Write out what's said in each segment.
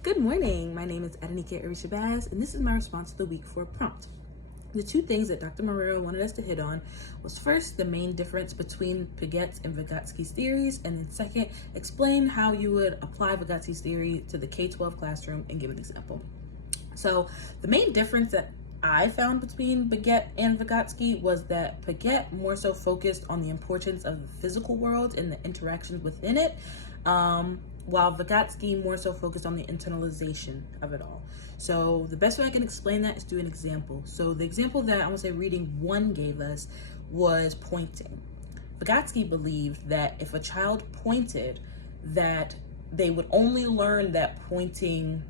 Good morning. My name is Irby-Shabazz, and this is my response to the week 4 prompt. The two things that Dr. Marrero wanted us to hit on was first, the main difference between Piaget's and Vygotsky's theories, and then second, explain how you would apply Vygotsky's theory to the K-12 classroom and give an example. So the main difference that I found between Piaget and Vygotsky was that Piaget more so focused on the importance of the physical world and the interactions within it, while Vygotsky more so focused on the internalization of it all. So the best way I can explain that is through an example. So the example that I want to say reading 1 gave us was pointing. Vygotsky believed that if a child pointed, that they would only learn that pointing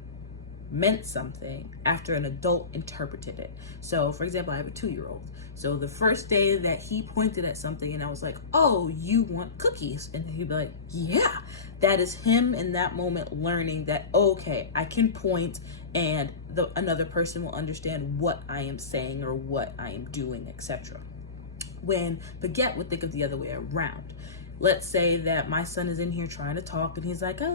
meant something after an adult interpreted it. So for example, I have a 2-year-old. So the first day that he pointed at something and I was like, oh, you want cookies? And he'd be like, yeah. That is him in that moment learning that, okay, I can point and another person will understand what I am saying or what I am doing, etc. When Piaget would think of the other way around. Let's say that my son is in here trying to talk and he's like, like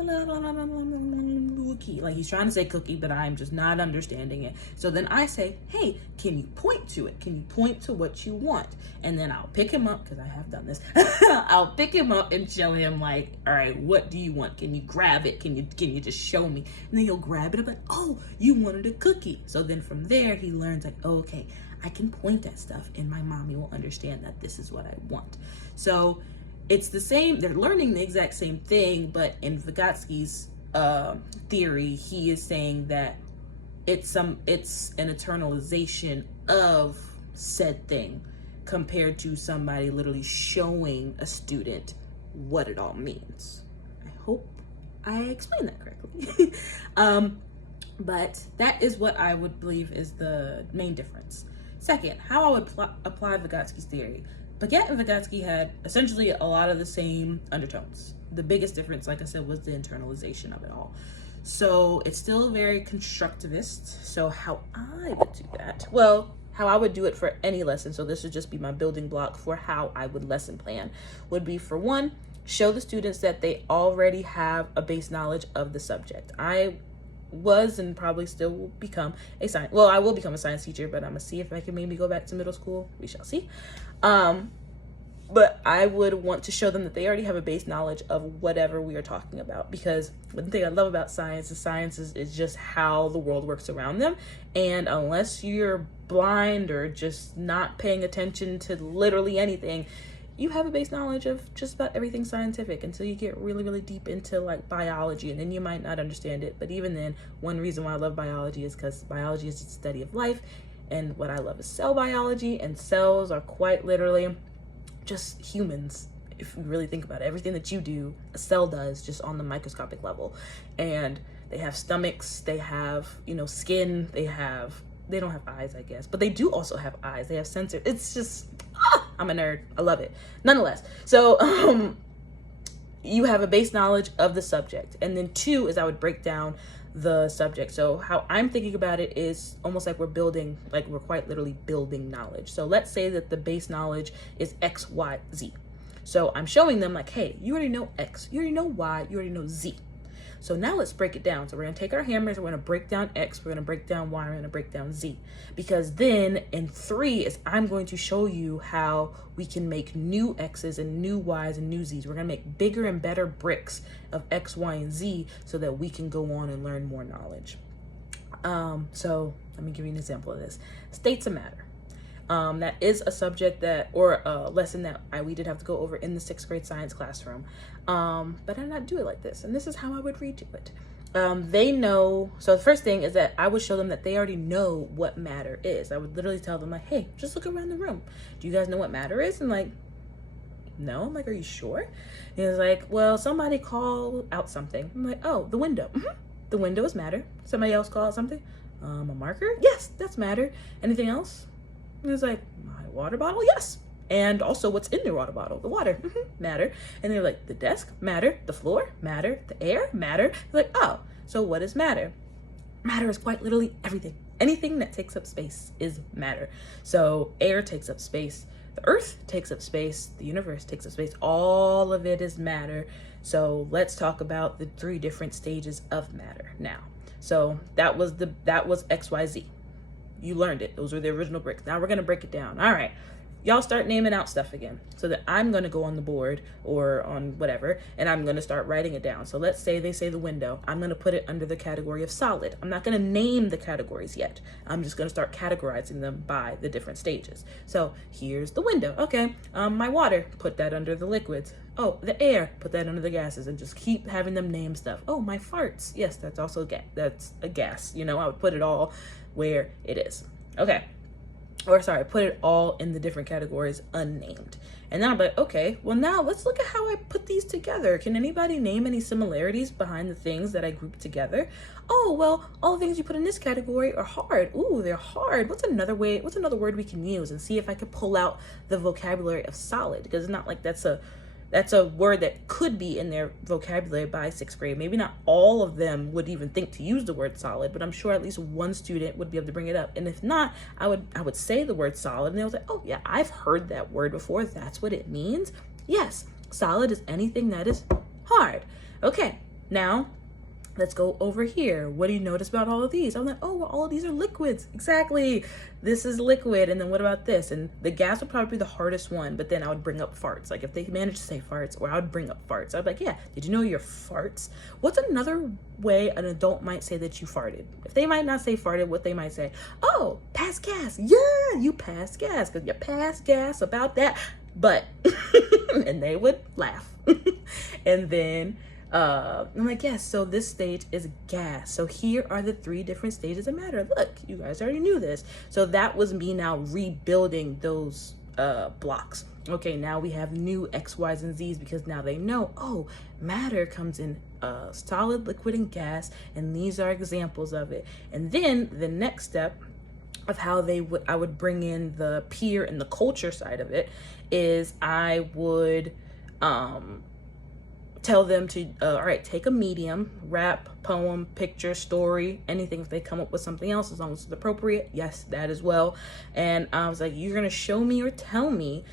he's trying to say cookie, but I'm just not understanding it. So then I say, hey, can you point to it? Can you point to what you want? And then I'll pick him up, because I have done this. I'll pick him up and show him like, all right, what do you want? Can you grab it? Can you just show me? And then he'll grab it. I'm like, oh, you wanted a cookie. So then from there, he learns like, oh, okay, I can point at stuff and my mommy will understand that this is what I want. So it's the same, they're learning the exact same thing, but in Vygotsky's theory, he is saying that it's an internalization of said thing compared to somebody literally showing a student what it all means. I hope I explained that correctly. But that is what I would believe is the main difference. Second, how I would apply Vygotsky's theory. Piaget and Vygotsky had essentially a lot of the same undertones. The biggest difference, like I said, was the internalization of it all. So it's still very constructivist. So how I would do that, well, how I would do it for any lesson, so this would just be my building block for how I would lesson plan, would be for 1, show the students that they already have a base knowledge of the subject. I was and probably still will become a science, well, I will become a science teacher, but I'm gonna see if I can maybe go back to middle school. We shall see. But I would want to show them that they already have a base knowledge of whatever we are talking about, because one thing I love about science is just how the world works around them. And unless you're blind or just not paying attention to literally anything, you have a base knowledge of just about everything scientific until you get really, really deep into like biology, and then you might not understand it. But even then, one reason why I love biology is because biology is the study of life, and what I love is cell biology, and cells are quite literally just humans. If you really think about it, everything that you do, a cell does, just on the microscopic level. And they have stomachs, they have, skin, they don't have eyes, I guess, but they do also have eyes. They have sensors. It's just, I'm a nerd. I love it. Nonetheless, so you have a base knowledge of the subject. And then 2 is I would break down the subject. So how I'm thinking about it is almost like we're quite literally building knowledge. So let's say that the base knowledge is X, Y, Z. So I'm showing them like, hey, you already know X, you already know Y, you already know Z. So now let's break it down. So we're gonna take our hammers, we're gonna break down X, we're gonna break down Y, we're gonna break down Z. Because then in 3 is I'm going to show you how we can make new X's and new Y's and new Z's. We're gonna make bigger and better bricks of X, Y, and Z so that we can go on and learn more knowledge. So let me give you an example of this. States of matter. That is a subject or a lesson that we did have to go over in the 6th grade science classroom. But I did not do it like this. And this is how I would redo it. They know, so the first thing is that I would show them that they already know what matter is. I would literally tell them like, hey, just look around the room. Do you guys know what matter is? And like, no. I'm like, are you sure? And he's like, well, somebody call out something. I'm like, oh, the window. The window is matter. Somebody else call out something. A marker? Yes, that's matter. Anything else? And it's like, my water bottle? Yes. And also what's in the water bottle? The water, matter. And they're like, the desk, matter. The floor, matter. The air, matter. They're like, oh, so what is matter? Matter is quite literally everything. Anything that takes up space is matter. So air takes up space. The earth takes up space. The universe takes up space. All of it is matter. So let's talk about the 3 different stages of matter now. So that was XYZ. You learned it. Those were the original bricks. Now we're going to break it down. All right. Y'all start naming out stuff again, so that I'm going to go on the board or on whatever, and I'm going to start writing it down. So let's say they say the window. I'm going to put it under the category of solid. I'm not going to name the categories yet. I'm just going to start categorizing them by the different stages. So here's the window. Okay, my water, put that under the liquids. Oh, the air, put that under the gases, and just keep having them name stuff. Oh, my farts. Yes, that's also that's a gas. You know, I would put it all where it is. Okay. Or sorry, put it all in the different categories unnamed. And then I'm like, okay, well now let's look at how I put these together. Can anybody name any similarities behind the things that I grouped together? Oh, well, all the things you put in this category are hard. Ooh, they're hard. What's another word we can use, and see if I could pull out the vocabulary of solid? Because it's not like that's a word that could be in their vocabulary by 6th grade. Maybe not all of them would even think to use the word solid, but I'm sure at least one student would be able to bring it up. And if not, I would say the word solid, and they would say, oh yeah, I've heard that word before. That's what it means. Yes, solid is anything that is hard. Okay, now let's go over here. What do you notice about all of these? I'm like, oh, well, all of these are liquids. Exactly. This is liquid. And then what about this? And the gas would probably be the hardest one, but then I would bring up farts. Like if they managed to say farts, or I would bring up farts. I'd be like, yeah, did you know your farts? What's another way an adult might say that you farted? If they might not say farted, what they might say, oh, pass gas. Yeah, you passed gas because you passed gas about that. But, and they would laugh. And then, I'm like, yes, so this stage is gas. So here are the 3 different stages of matter. Look, you guys already knew this. So that was me now rebuilding those blocks. Okay, now we have new X, Y's, and Z's, because now they know, oh, matter comes in solid, liquid, and gas, and these are examples of it. And then the next step of how I would bring in the peer and the culture side of it is I would tell them to, all right, take a medium, rap, poem, picture, story, anything. If they come up with something else, as long as it's appropriate, yes, that as well. And I was like, you're gonna show me or tell me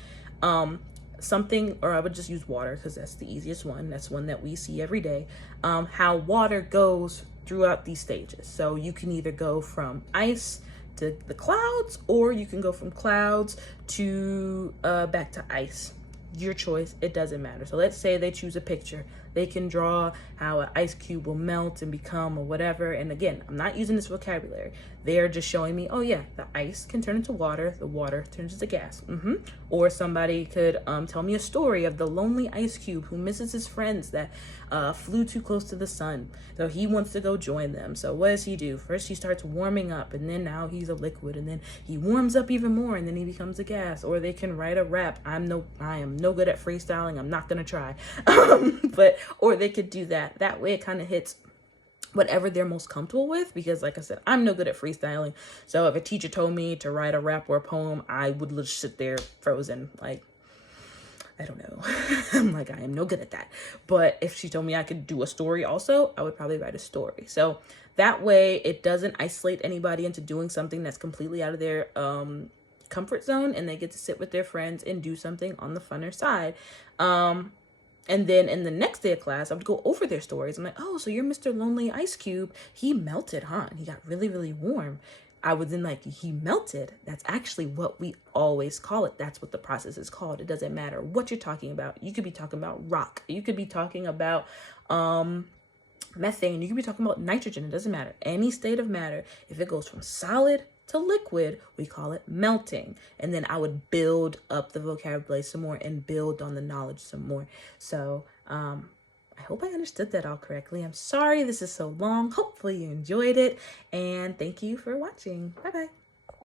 something, or I would just use water because that's the easiest one. That's one that we see every day. How water goes throughout these stages. So you can either go from ice to the clouds, or you can go from clouds to back to ice. Your choice, it doesn't matter. So let's say they choose a picture. They can draw how an ice cube will melt and become or whatever. And again, I'm not using this vocabulary. They're just showing me, oh yeah, the ice can turn into water, the water turns into gas. Or somebody could tell me a story of the lonely ice cube who misses his friends that flew too close to the sun. So he wants to go join them. So what does he do? First he starts warming up, and then now he's a liquid, and then he warms up even more, and then he becomes a gas. Or they can write a rap. I am no good at freestyling. I'm not gonna try. Or they could do that. That way it kind of hits whatever they're most comfortable with, because like I said, I'm no good at freestyling. So if a teacher told me to write a rap or a poem, I would just sit there frozen, like, I don't know. I'm like, I am no good at that. But if she told me I could do a story also, I would probably write a story. So that way it doesn't isolate anybody into doing something that's completely out of their comfort zone, and they get to sit with their friends and do something on the funner side. And then in the next day of class, I would go over their stories. I'm like, oh, so you're Mr. Lonely Ice Cube. He melted, huh? And he got really, really warm. I would then like, he melted. That's actually what we always call it. That's what the process is called. It doesn't matter what you're talking about. You could be talking about rock. You could be talking about methane. You could be talking about nitrogen. It doesn't matter. Any state of matter, if it goes from solid to liquid, we call it melting. And then I would build up the vocabulary some more and build on the knowledge some more. So I hope I understood that all correctly. I'm sorry this is so long. Hopefully you enjoyed it, and thank you for watching. Bye bye.